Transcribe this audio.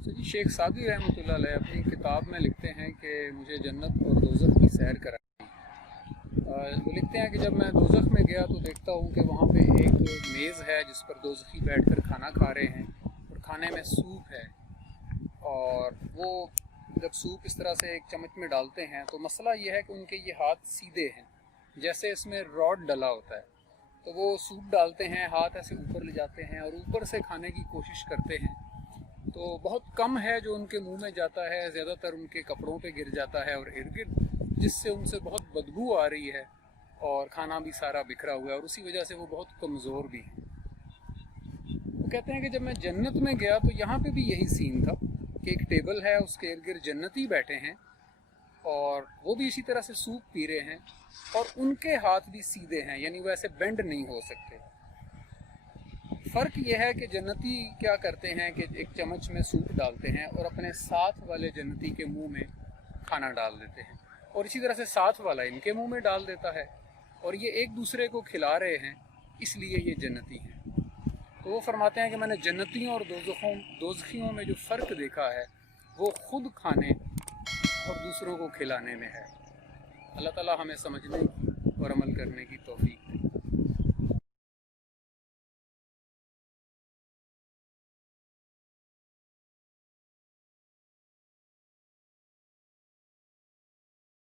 तो जी शेख सादी रहमतुल्लाह अलैह अपनी किताब में लिखते हैं कि मुझे जन्नत और दोज़ख की सैर कराई। वो लिखते हैं कि जब मैं दोज़ख में गया तो देखता हूँ कि वहाँ पे एक मेज़ है जिस पर दोज़खी बैठकर खाना खा रहे हैं और खाने में सूप है। और वो जब सूप इस तरह से एक चम्मच में डालते हैं तो मसला ये है कि उनके ये हाथ सीधे हैं, जैसे इसमें रॉड डला होता है। तो वो सूप डालते हैं, हाथ ऐसे ऊपर ले जाते हैं और ऊपर से खाने की कोशिश करते हैं। तो बहुत कम है जो उनके मुंह में जाता है, ज़्यादातर उनके कपड़ों पे गिर जाता है और इर्द गिर्द, जिससे उनसे बहुत बदबू आ रही है और खाना भी सारा बिखरा हुआ है और उसी वजह से वो बहुत कमज़ोर भी हैं। वो कहते हैं कि जब मैं जन्नत में गया तो यहाँ पे भी यही सीन था कि एक टेबल है, उसके इर्द गिर्द जन्नती बैठे हैं और वो भी इसी तरह से सूप पी रहे हैं और उनके हाथ भी सीधे हैं, यानी वो ऐसे बेंड नहीं हो सकते। फ़र्क यह है कि जन्नती क्या करते हैं कि एक चम्मच में सूप डालते हैं और अपने साथ वाले जन्नती के मुंह में खाना डाल देते हैं और इसी तरह से साथ वाला इनके मुंह में डाल देता है और ये एक दूसरे को खिला रहे हैं, इसलिए ये जन्नती हैं। तो वो फरमाते हैं कि मैंने जन्नतियों और दोज़खियों में जो फ़र्क देखा है वो खुद खाने और दूसरों को खिलाने में है। अल्लाह ताला हमें समझने की और अमल करने की तौफीक